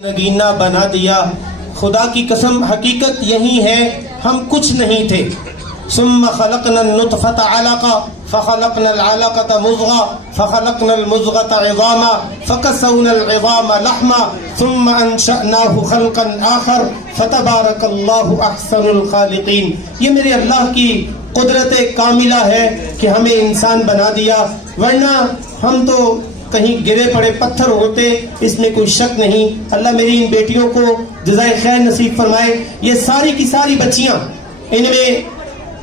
नगीना बना दिया। खुदा की कसम हकीकत यही है, हम कुछ नहीं थे। सुम्मा खलक़नल नुतफ़ता अलक़ा फ़खलक़नल अलक़ता मुज़ग़ा फ़खलक़नल मुज़ग़ता इज़ामा फ़कसवनल इज़ामा लहमा सुम्मा अंशअनाहु ख़ल्क़न आख़र फ़तबारकल्लाहु अहसनुल ख़ालिक़ीन। ये मेरे अल्लाह की कुदरत कामिला है कि हमें इंसान बना दिया, वरना हम तो कहीं गिरे पड़े पत्थर होते, इसमें कोई शक नहीं। अल्लाह मेरी इन बेटियों को जज़ाए खैर नसीब फरमाए। ये सारी की सारी बच्चियां, इनमें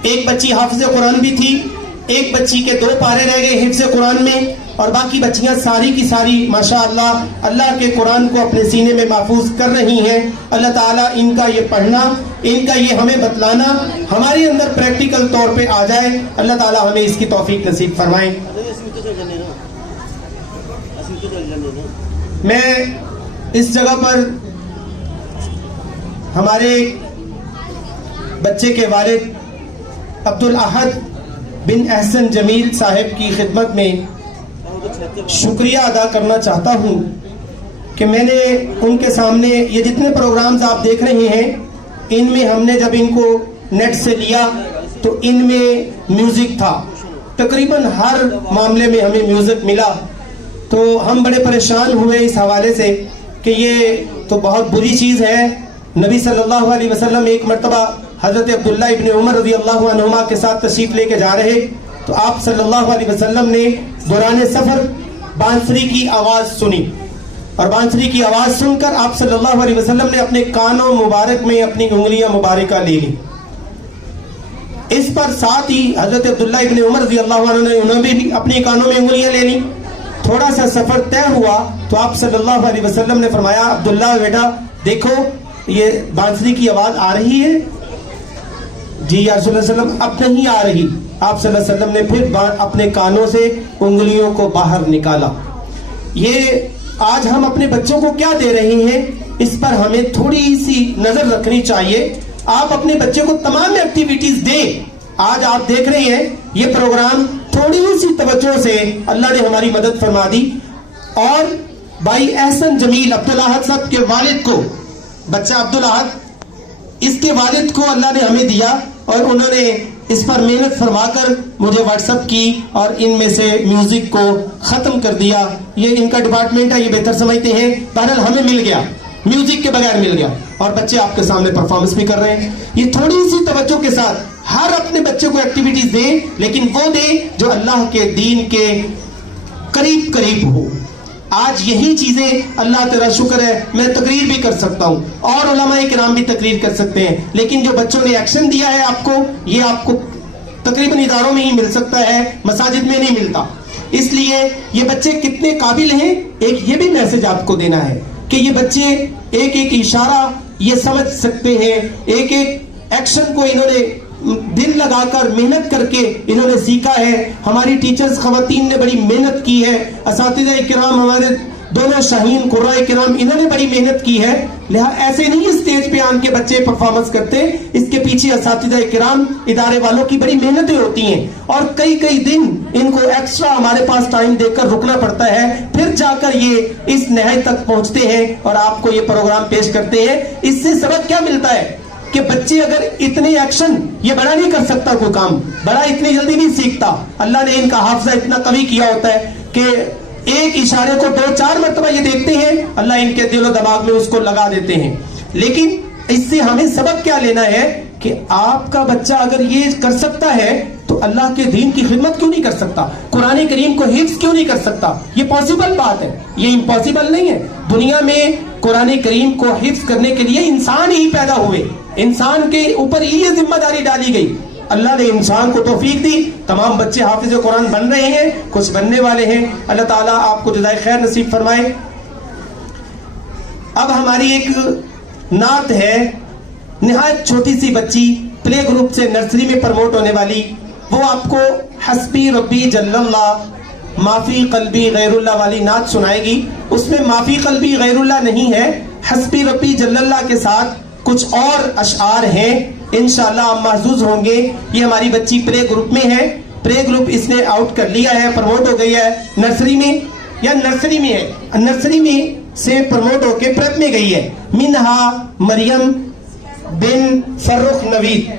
एक बच्ची हाफिज़ कुरान भी थी, एक बच्ची के 2 पारे रह गए हिफ्ज़ कुरान में, और बाकी बच्चियां सारी की सारी माशाअल्लाह अल्लाह के कुरान को अपने सीने में महफूज कर रही हैं। अल्लाह ताला इनका ये पढ़ना, इनका ये हमें बतलाना हमारे अंदर प्रैक्टिकल तौर पे आ जाए। अल्लाह ताला हमें इसकी तौफीक नसीब फरमाए। मैं इस जगह पर हमारे बच्चे के वालिद अब्दुल अहद बिन अहसन जमील साहब की खिदमत में शुक्रिया अदा करना चाहता हूँ कि मैंने उनके सामने ये जितने प्रोग्राम्स आप देख रहे हैं, इनमें हमने जब इनको नेट से लिया तो इनमें म्यूज़िक था। तकरीबन हर मामले में हमें म्यूज़िक मिला, तो हम बड़े परेशान हुए इस हवाले से कि ये तो बहुत बुरी चीज़ है। नबी सल्लल्लाहु अलैहि वसल्लम एक मरतबा हज़रत अब्दुल्ला इब्न उमर रज़ियल्लाहु अन्हुमा के साथ तशरीफ़ लेके जा रहे, तो आप सल्लल्लाहु अलैहि वसल्लम ने दौरान सफ़र बांसुरी की आवाज़ सुनी, और बांसुरी की आवाज़ सुनकर आप सल्लल्लाहु अलैहि वसल्लम ने अपने कानों मुबारक में अपनी उंगलियां मुबारका ले ली। इस पर साथ ही हज़रत अब्दुल्ला इब्न उमर रज़ियल्लाहु अन्हु ने उन्होंने भी अपने कानों में उंगलियां ले ली। थोड़ा सा सफर तय हुआ तो आप सल्लल्लाहु अलैहि वसल्लम ने फरमाया, अब्दुल्ला बेटा देखो ये बांसुरी की आवाज आ रही है? जी या रसूल सल्लम अब नहीं आ रही। आप सल्लल्लाहु अलैहि वसल्लम ने फिर अपने कानों से उंगलियों को बाहर निकाला। ये आज हम अपने बच्चों को क्या दे रहे हैं, इस पर हमें थोड़ी सी नजर रखनी चाहिए। आप अपने बच्चे को तमाम एक्टिविटीज दें। आज आप देख रहे हैं ये प्रोग्राम, थोड़ी सी तवज्जो से अल्लाह ने हमारी मदद फरमा दी। और भाई अहसन जमील अब्दुल अहद साहब के वालिद को, बच्चा अब्दुल अहद, इसके वालिद को अल्लाह ने हमें दिया, और उन्होंने इस पर मेहनत फरमाकर मुझे व्हाट्सएप की और इनमें से म्यूजिक को खत्म कर दिया। ये इनका डिपार्टमेंट है, ये बेहतर समझते हैं। बहरहाल हमें मिल गया, म्यूजिक के बगैर मिल गया, और बच्चे आपके सामने परफॉर्मेंस भी कर रहे हैं। ये थोड़ी सी तवज्जो के साथ हर अपने बच्चे को एक्टिविटीज दे, लेकिन वो दे जो अल्लाह के दीन के करीब करीब हो। आज यही चीजें, अल्लाह तेरा शुक्र है मैं तकरीर भी कर सकता हूँ और उलमाए किराम भी तकरीर कर सकते हैं, लेकिन जो बच्चों ने एक्शन दिया है आपको, ये आपको तकरीबन इदारों में ही मिल सकता है, मसाजिद में नहीं मिलता। इसलिए ये बच्चे कितने काबिल हैं, एक ये भी मैसेज आपको देना है कि ये बच्चे एक एक इशारा ये समझ सकते हैं, एक एक एक्शन को इन्होंने दिल लगाकर मेहनत करके इन्होंने सीखा है। हमारी टीचर्स खवातीन ने बड़ी मेहनत की है, असातिज़ा किराम हमारे दोनों शाहीन कुर्राए किराम, इन्होंने बड़ी मेहनत की है। लिहाजा ऐसे नहीं स्टेज पे आन के बच्चे परफॉर्मेंस करते, इसके पीछे असातिज़ा किराम इदारे वालों की बड़ी मेहनतें होती हैं, और कई कई दिन इनको एक्स्ट्रा हमारे पास टाइम देकर रुकना पड़ता है, फिर जाकर ये इस नहायत तक पहुंचते हैं और आपको ये प्रोग्राम पेश करते हैं। इससे सबक क्या मिलता है कि बच्चे अगर इतने एक्शन, ये बड़ा नहीं कर सकता कोई काम, बड़ा इतनी जल्दी नहीं सीखता। अल्लाह ने इनका हाफिजा इतना कवी किया होता है कि एक इशारे को 2-4 मरतबा ये देखते हैं, अल्लाह इनके दिलो दिमाग में उसको लगा देते हैं। लेकिन इससे हमें सबक क्या लेना है कि आपका बच्चा अगर ये कर सकता है तो अल्लाह के दीन की खिदमत क्यों नहीं कर सकता, कुरान करीम को हिफ्ज क्यों नहीं कर सकता। ये पॉसिबल बात है, ये इम्पॉसिबल नहीं है। दुनिया में कुरान करीम को हिफ्ज करने के लिए इंसान ही पैदा हुए, इंसान के ऊपर ही ये जिम्मेदारी डाली गई। अल्लाह ने इंसान को तौफीक दी, तमाम बच्चे हाफिज कुरान बन रहे हैं, कुछ बनने वाले हैं। अल्लाह ताला आपको जज़ाए खैर नसीब फरमाए। अब हमारी एक नात है, निहायत छोटी सी बच्ची, प्ले ग्रुप से नर्सरी में प्रमोट होने वाली, वो आपको हस्बी रब्बी जल्लल्लाह माफी कल्बी गैरुल्लाह वाली नात सुनाएगी। उसमें माफी कल्बी गैरुल्लाह नहीं है, हस्बी रब्बी जल्लल्लाह के साथ कुछ और अशआर हैं, इंशाअल्लाह आप महजूज होंगे। ये हमारी बच्ची प्ले ग्रुप में है, प्ले ग्रुप इसने आउट कर लिया है, प्रमोट हो गई है नर्सरी में, या नर्सरी में है, नर्सरी में سے پروموٹ ہو کے پریپ میں گئی ہے. منہا مریم بن فرخ نوید.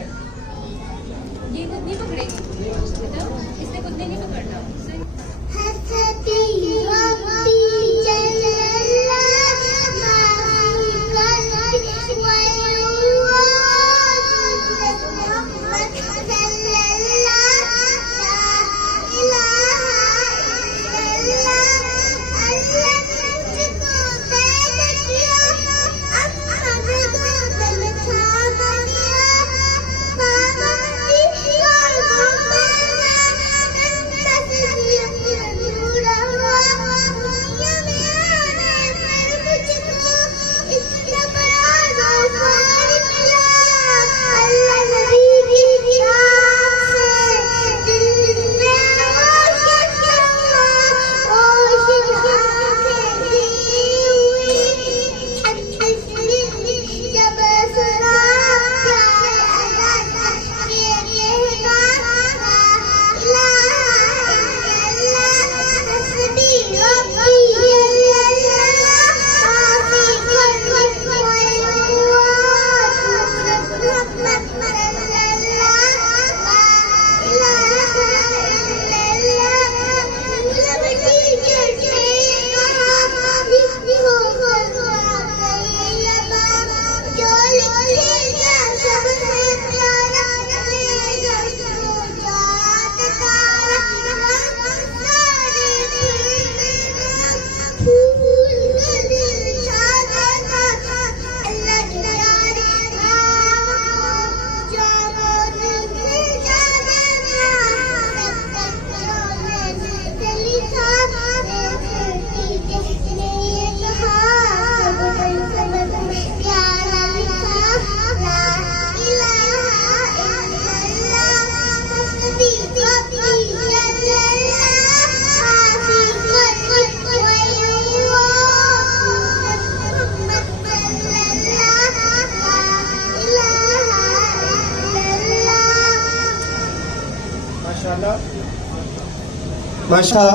ماشاء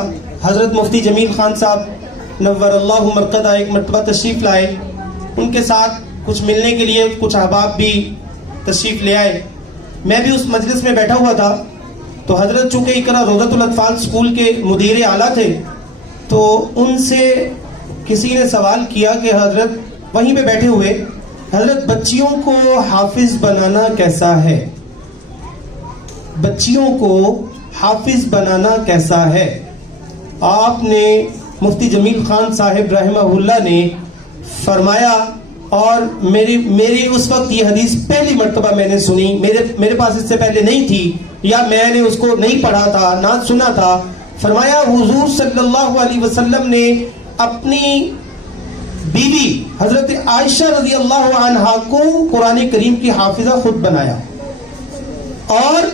حضرت مفتی جمیل خان صاحب نور اللہ مرقدہ ایک مرتبہ تشریف لائے. ان کے ساتھ کچھ ملنے کے لیے کچھ احباب بھی تشریف لے آئے. میں بھی اس مجلس میں بیٹھا ہوا تھا تو حضرت چونکہ اقرا روضۃ الاطفال اسکول کے مدیر اعلیٰ تھے تو ان سے کسی نے سوال کیا کہ حضرت وہیں پہ بیٹھے ہوئے حضرت بچیوں کو حافظ بنانا کیسا ہے, بچیوں کو حافظ بنانا کیسا ہے. آپ نے مفتی جمیل خان صاحب رحمہ اللہ نے فرمایا, اور میری اس وقت یہ حدیث پہلی مرتبہ میں نے سنی, میرے پاس اس سے پہلے نہیں تھی یا میں نے اس کو نہیں پڑھا تھا نہ سنا تھا. فرمایا حضور صلی اللہ علیہ وسلم نے اپنی بیوی حضرت عائشہ رضی اللہ عنہا کو قرآن کریم کی حافظہ خود بنایا, اور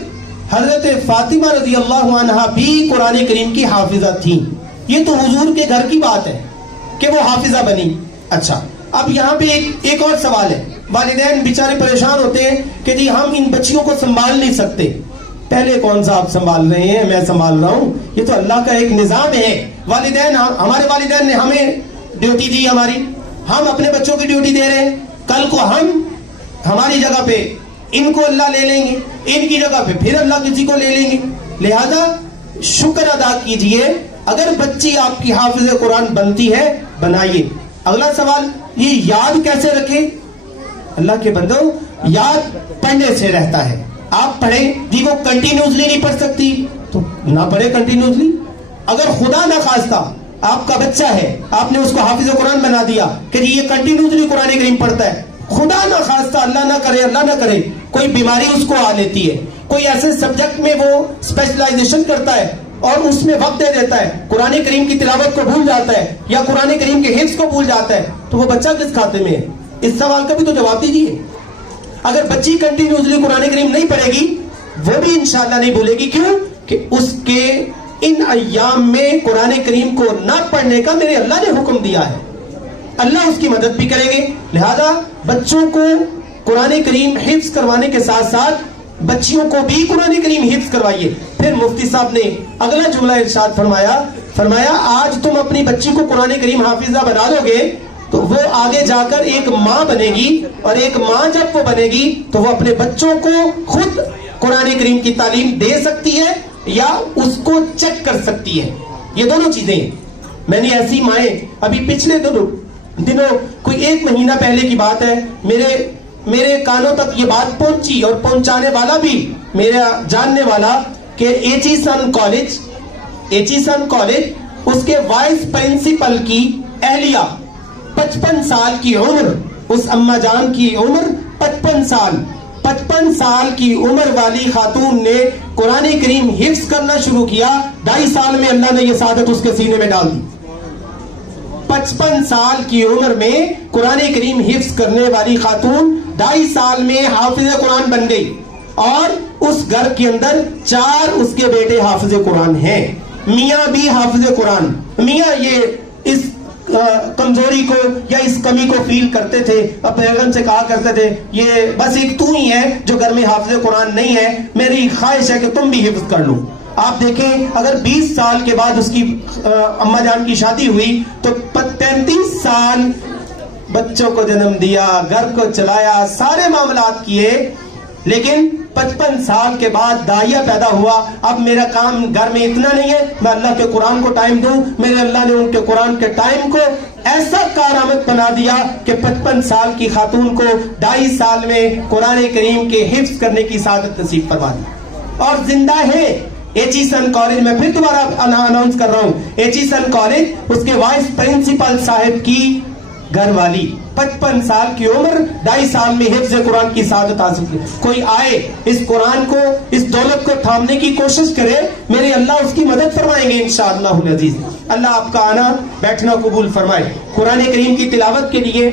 حضرت فاطمہ رضی اللہ عنہا بھی قرآن کریم کی حافظہ تھیں. یہ تو حضور کے گھر کی بات ہے کہ وہ حافظہ بنی. اچھا, اب یہاں پہ ایک اور سوال ہے. والدین بیچارے پریشان ہوتے ہیں کہ جی ہم ان بچیوں کو سنبھال نہیں سکتے. پہلے کون سا آپ سنبھال رہے ہیں, میں سنبھال رہا ہوں. یہ تو اللہ کا ایک نظام ہے. والدین, ہمارے والدین نے ہمیں ڈیوٹی دی, ہم اپنے بچوں کی ڈیوٹی دے رہے ہیں. کل کو ہماری جگہ پہ ان کو اللہ لے لیں گے, ان کی جگہ پہ پھر اللہ کسی کو لے لیں گے. لہذا شکر ادا کیجئے اگر بچی آپ کی حافظ قرآن بنتی ہے, بنائیے. اگلا سوال, یہ یاد کیسے رکھیں؟ اللہ کے بندو, یاد پڑھنے سے رہتا ہے. آپ پڑھیں, جی وہ کنٹینیوسلی نہیں پڑھ سکتی تو نہ پڑھے کنٹینیوسلی. اگر خدا نہ خواستہ آپ کا بچہ ہے, آپ نے اس کو حافظ قرآن بنا دیا کہ جی یہ کنٹینیوسلی قرآن کریم پڑھتا ہے, خدا نہ خواستہ, اللہ نہ کرے کوئی بیماری اس کو آ لیتی ہے, کوئی ایسے سبجیکٹ میں وہ اسپیشلائزیشن کرتا ہے اور اس میں وقت دے دیتا ہے, قرآن کریم کی تلاوت کو بھول جاتا ہے یا قرآن کریم کے حفظ کو بھول جاتا ہے, تو وہ بچہ کس کھاتے میں ہے؟ اس سوال کا بھی تو جواب دیجیے. اگر بچی کنٹینیوسلی قرآن کریم نہیں پڑھے گی, وہ بھی انشاءاللہ نہیں بھولے گی. کیوں کہ اس کے ان ایام میں قرآن کریم کو نہ پڑھنے کا میرے اللہ نے حکم دیا ہے. اللہ اس کی مدد بھی کریں گے. لہذا بچوں کو قرآن کریم حفظ کروانے کے ساتھ ساتھ بچیوں کو بھی قرآن کریم حفظ کروائیے. پھر مفتی صاحب نے اگلا جملہ ارشاد فرمایا فرمایا آج تم اپنی بچی کو قرآن کریم حافظہ بنا دو گے تو وہ آگے جا کر ایک ماں بنے گی، اور ایک ماں جب وہ بنے گی تو وہ اپنے بچوں کو خود قرآن کریم کی تعلیم دے سکتی ہے یا اس کو چیک کر سکتی ہے. یہ دونوں چیزیں ہیں. میں نے ایسی مائیں ابھی پچھلے دنوں کوئی 1 مہینہ پہلے کی بات ہے، میرے کانوں تک یہ بات پہنچی، اور پہنچانے والا بھی میرا جاننے والا، کہ ایچیسن کالج اس کے وائس پرنسپل کی اہلیہ 55 سال کی عمر، اس اماں جان کی عمر 55 سال کی عمر والی خاتون نے قرآن کریم حفظ کرنا شروع کیا. 2.5 سال میں اللہ نے یہ سعادت اس کے سینے میں ڈال دی. 55 سال کی عمر میں قرآن کریم حفظ کرنے والی خاتون 2.5 سال میں حافظ قرآن بن گئی، اور اس گھر کے اندر 4 اس کے بیٹے حافظ قرآن ہیں. میاں بھی حافظ قرآن. میاں یہ اس کمزوری کو یا اس کمی کو فیل کرتے تھے، اپنے بیگم سے کہا کرتے تھے یہ بس ایک تو ہی ہے جو گھر میں حافظ قرآن نہیں ہے، میری خواہش ہے کہ تم بھی حفظ کر لو. آپ دیکھیں اگر 20 سال کے بعد اس کی اماں جان کی شادی ہوئی تو 35 سال بچوں کو جنم دیا، گھر کو چلایا، سارے معاملات کیے، لیکن 55 سال کے بعد داعیہ پیدا ہوا. اب میرا کام گھر میں اتنا نہیں ہے میں اللہ کے قرآن کو ٹائم دوں. میرے اللہ نے ان کے قرآن کے ٹائم کو ایسا کارآمد بنا دیا کہ 55 سال کی خاتون کو 2.5 سال میں قرآن کریم کے حفظ کرنے کی سعادت نصیب فرما دی، اور زندہ ہے. ایچیسن کالج میں پھر دوبارہ اناؤنس کر رہا ہوں، ایچیسن کالج اس کے وائس پرنسپل صاحب کی گھر والی 55 سال کی عمر 2.5 سال میں حفظ قرآن کی سعادت حاصل کی. کوئی آئے اس قرآن کو، اس دولت کو تھامنے کی کوشش کرے، میرے اللہ اس کی مدد فرمائیں گے انشاءاللہ العزیز. اللہ آپ کا آنا بیٹھنا قبول فرمائے. قرآن کریم کی تلاوت کے لیے